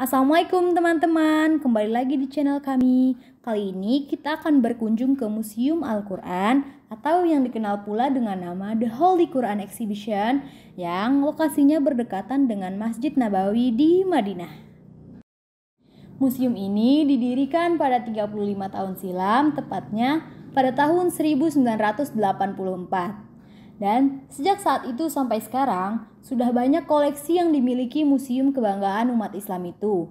Assalamualaikum teman-teman, kembali lagi di channel kami. Kali ini kita akan berkunjung ke Museum Al-Quran atau yang dikenal pula dengan nama The Holy Quran Exhibition yang lokasinya berdekatan dengan Masjid Nabawi di Madinah. Museum ini didirikan pada 35 tahun silam, tepatnya pada tahun 1984. Dan sejak saat itu sampai sekarang, sudah banyak koleksi yang dimiliki Museum Kebanggaan Umat Islam itu,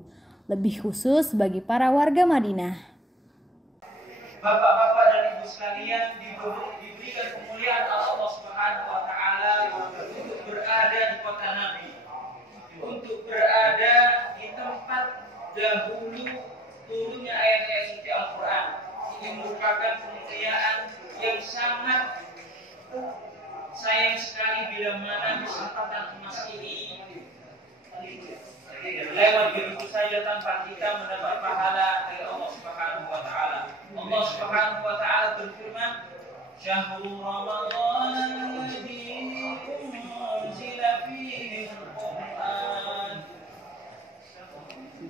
lebih khusus bagi para warga Madinah. Bapak-bapak dan ibu sekalian, diberikan kemuliaan Allah Subhanahu wa Ta'ala untuk berada di kota Nabi, untuk berada di tempat dahulu turunnya ayat-ayat suci Al-Quran. Ini merupakan kemuliaan yang sangat sayang sekali bila mana kesempatan emas ini lewat begitu saja tanpa kita mendapat pahala dari Allah Subhanahu wa Ta'ala. Allah Subhanahu wa Ta'ala berfirman, "Syahrul Ramadan alladzi unzila fihi al-Qur'an."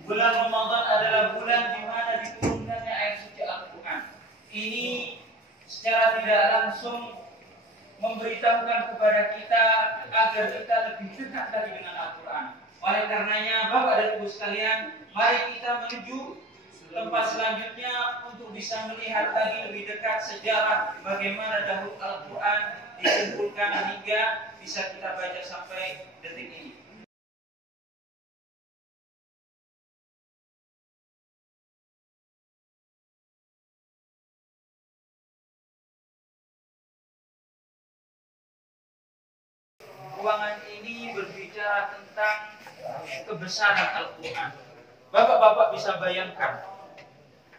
Bulan Ramadan adalah bulan di mana diturunkannya ayat suci Al-Quran. Ini secara tidak langsung memberitahukan kepada kita agar kita lebih dekat lagi dengan Al-Quran. Oleh karenanya, Bapak dan Ibu sekalian, mari kita menuju tempat selanjutnya untuk bisa melihat lagi lebih dekat sejarah bagaimana dahulu Al-Quran dikumpulkan hingga bisa kita baca sampai detik ini. Ruangan ini berbicara tentang kebesaran Al-Quran. Bapak-bapak bisa bayangkan,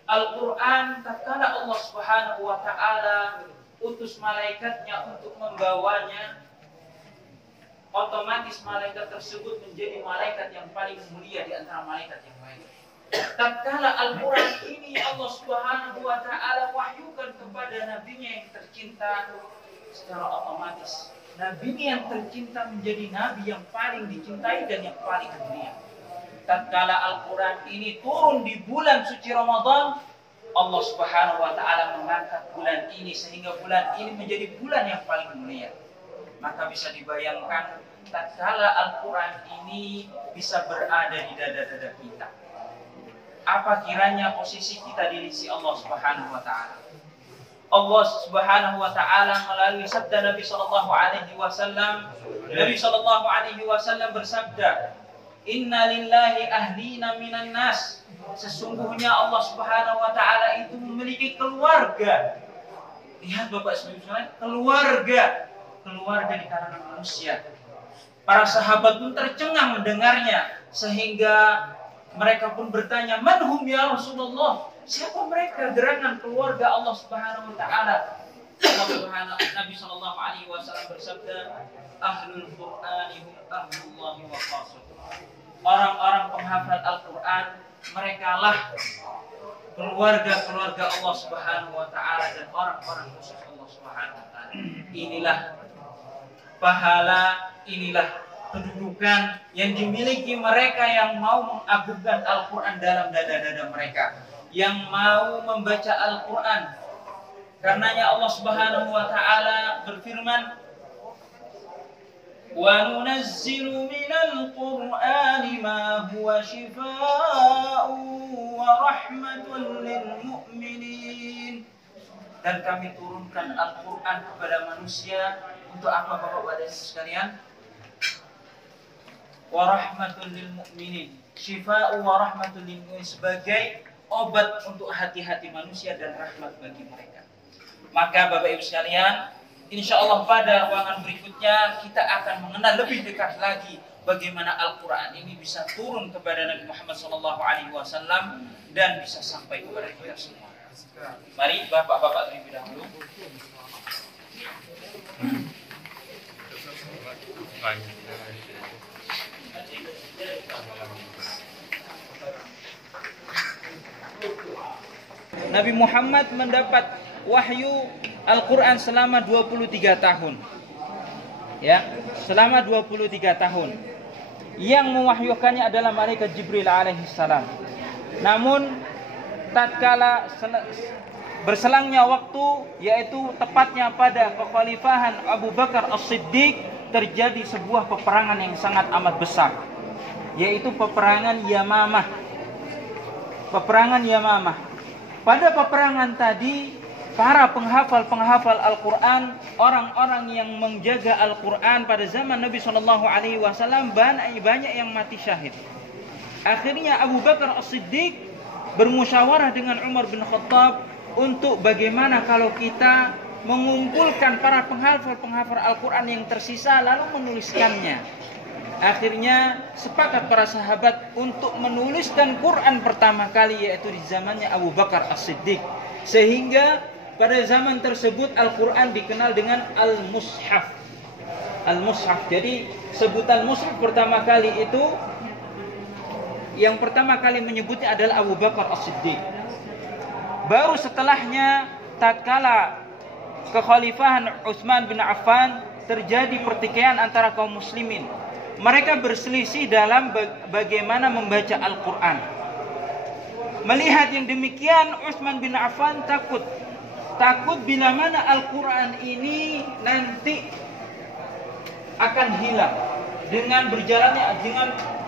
Al-Quran tatkala Allah Subhanahu wa Ta'ala utus malaikatnya untuk membawanya, otomatis malaikat tersebut menjadi malaikat yang paling mulia di antara malaikat yang lain. Tatkala Al-Quran ini Allah Subhanahu wa Ta'ala wahyukan kepada nabinya yang tercinta, secara otomatis nabi yang tercinta menjadi nabi yang paling dicintai dan yang paling mulia. Tatkala Al-Quran ini turun di bulan suci Ramadan, Allah Subhanahu wa Ta'ala mengangkat bulan ini sehingga bulan ini menjadi bulan yang paling mulia. Maka bisa dibayangkan tatkala Al-Quran ini bisa berada di dada-dada kita, apa kiranya posisi kita di sisi Allah Subhanahu wa Ta'ala. Allah Subhanahu wa Ta'ala melalui sabda Nabi sallallahu alaihi wasallam, Nabi sallallahu alaihi wasallam bersabda, "Inna lillahi ahlina minan nas." Sesungguhnya Allah Subhanahu wa Ta'ala itu memiliki keluarga. Lihat Bapak Ibu sekalian, keluarga di kalangan manusia. Para sahabat pun tercengang mendengarnya sehingga mereka pun bertanya, "Man hum ya Rasulullah?" Siapa mereka? Gerangan keluarga Allah Subhanahu wa Ta'ala. Nabi sallallahu alaihi wasallam bersabda, "Ahlul Qur'ani hum ahlullahi wa khasatuh." Orang-orang penghafal Al-Quran, merekalah keluarga Allah Subhanahu wa Ta'ala dan orang-orang khusus Allah Subhanahu wa Ta'ala. Inilah pahala, inilah kedudukan yang dimiliki mereka yang mau mengagungkan Al-Quran dalam dada-dada mereka, yang mau membaca Al-Quran. Karenanya Allah Subhanahu wa Ta'ala berfirman, "Wa nunazzilu minal Qur'ani ma huwa shifaa'un wa rahmatun lil mu'minin." Dan kami turunkan Al-Quran kepada manusia untuk apa Bapak dan Ibu sekalian? Wa rahmatun lil mu'minin. Shifaa'un wa rahmatun lil mu'minin, sebagai obat untuk hati-hati manusia dan rahmat bagi mereka. Maka Bapak Ibu sekalian, insya Allah pada ruangan berikutnya kita akan mengenal lebih dekat lagi bagaimana Al-Quran ini bisa turun kepada Nabi Muhammad SAW dan bisa sampai kepada kita semua. Mari Bapak-bapak terlebih dahulu. Nabi Muhammad mendapat wahyu Al-Quran selama 23 tahun. Ya, selama 23 tahun. yang mewahyukannya adalah malaikat Jibril alaihissalam. Namun tatkala berselangnya waktu, yaitu tepatnya pada kekhalifahan Abu Bakar As-Siddiq, terjadi sebuah peperangan yang sangat amat besar, yaitu peperangan Yamamah. Peperangan Yamamah. Pada peperangan tadi, para penghafal Al-Quran, orang-orang yang menjaga Al-Quran pada zaman Nabi SAW, banyak yang mati syahid. Akhirnya Abu Bakar As-Siddiq bermusyawarah dengan Umar bin Khattab untuk bagaimana kalau kita mengumpulkan para penghafal Al-Quran yang tersisa lalu menuliskannya. Akhirnya sepakat para sahabat untuk menuliskan Quran pertama kali, yaitu di zamannya Abu Bakar As-Siddiq. Sehingga pada zaman tersebut Al-Quran dikenal dengan Al-Mushaf. Al-Mushaf. Jadi sebutan Mushaf pertama kali itu, yang pertama kali menyebutnya adalah Abu Bakar As-Siddiq. Baru setelahnya, tatkala kekhalifahan Utsman bin Affan, terjadi pertikaian antara kaum muslimin. Mereka berselisih dalam bagaimana membaca Al-Quran. Melihat yang demikian, Utsman bin Affan takut bila mana Al-Quran ini nanti akan hilang. Dengan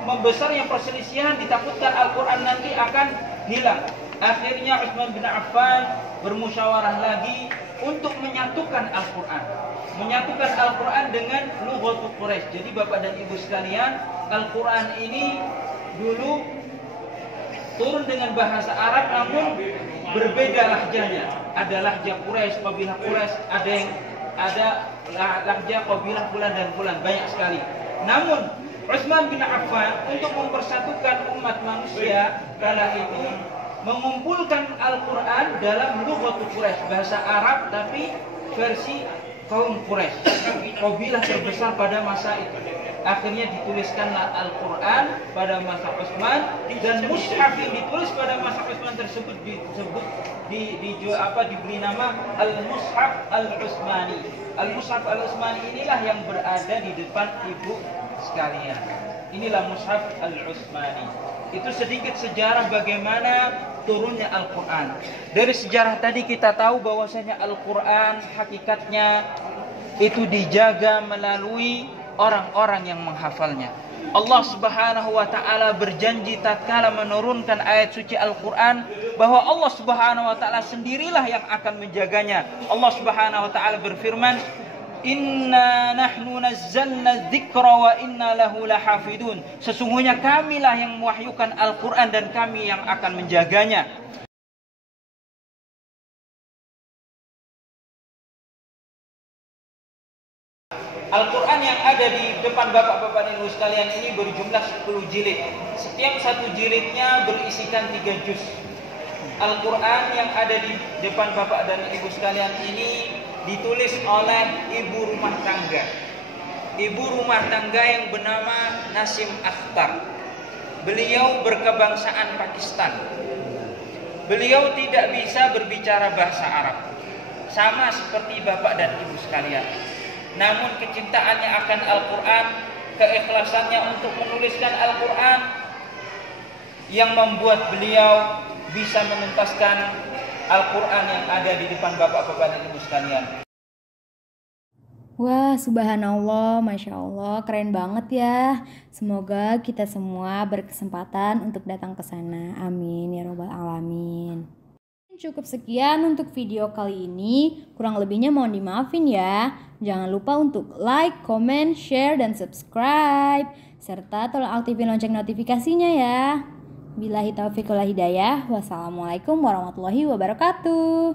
membesarnya perselisihan, ditakutkan Al-Quran nanti akan hilang. Akhirnya Utsman bin Affan bermusyawarah lagi untuk menyatukan Al-Quran. Menyatukan Al-Quran dengan lughatul Quraisy. Jadi Bapak dan Ibu sekalian, Al-Quran ini dulu turun dengan bahasa Arab, namun berbeda lahjanya. Ada lahjah Quraisy, kabilah Quraisy, ada lahjah kabilah fulan dan fulan, banyak sekali. Namun Utsman bin Affan untuk mempersatukan umat manusia kala itu mengumpulkan Al-Quran dalam lughatul Quraisy, bahasa Arab tapi versi kaum Quraisy, kabilah terbesar pada masa itu. Akhirnya dituliskanlah Al-Quran pada masa Utsman, dan mushaf yang ditulis pada masa Utsman tersebut diberi nama Al-Mushaf Al-Utsmani. Al-Mushaf Al-Utsmani inilah yang berada di depan ibu sekalian. Inilah Mushaf Al-Utsmani. Itu sedikit sejarah bagaimana turunnya Al-Quran. Dari sejarah tadi kita tahu bahwasanya Al-Quran hakikatnya itu dijaga melalui orang-orang yang menghafalnya. Allah Subhanahu wa taala berjanji tatkala menurunkan ayat suci Al-Quran bahwa Allah Subhanahu wa taala sendirilah yang akan menjaganya. Allah Subhanahu wa taala berfirman, "Inna nahnu nazzalna dzikra wa inna lahu lahafidun." Sesungguhnya kamilah yang mewahyukan Al-Quran dan kami yang akan menjaganya. Al-Quran yang ada di depan bapak-bapak dan ibu sekalian ini berjumlah 10 jilid. Setiap satu jilidnya berisikan 3 juz. Al-Quran yang ada di depan bapak dan ibu sekalian ini ditulis oleh ibu rumah tangga. Ibu rumah tangga yang bernama Nasim Akhtar. Beliau berkebangsaan Pakistan. Beliau tidak bisa berbicara bahasa Arab, sama seperti bapak dan ibu sekalian. Namun kecintaannya akan Al-Quran, keikhlasannya untuk menuliskan Al-Quran yang membuat beliau bisa menuntaskan Al-Quran yang ada di depan bapak-bapak dan ibu sekalian. Wah, subhanallah, masya Allah, keren banget ya. Semoga kita semua berkesempatan untuk datang ke sana. Amin ya robbal alamin. Cukup sekian untuk video kali ini. Kurang lebihnya mohon dimaafin ya. Jangan lupa untuk like, comment, share, dan subscribe. Serta tolong aktifin lonceng notifikasinya ya. Billahi taufiq wal hidayah. Wassalamualaikum warahmatullahi wabarakatuh.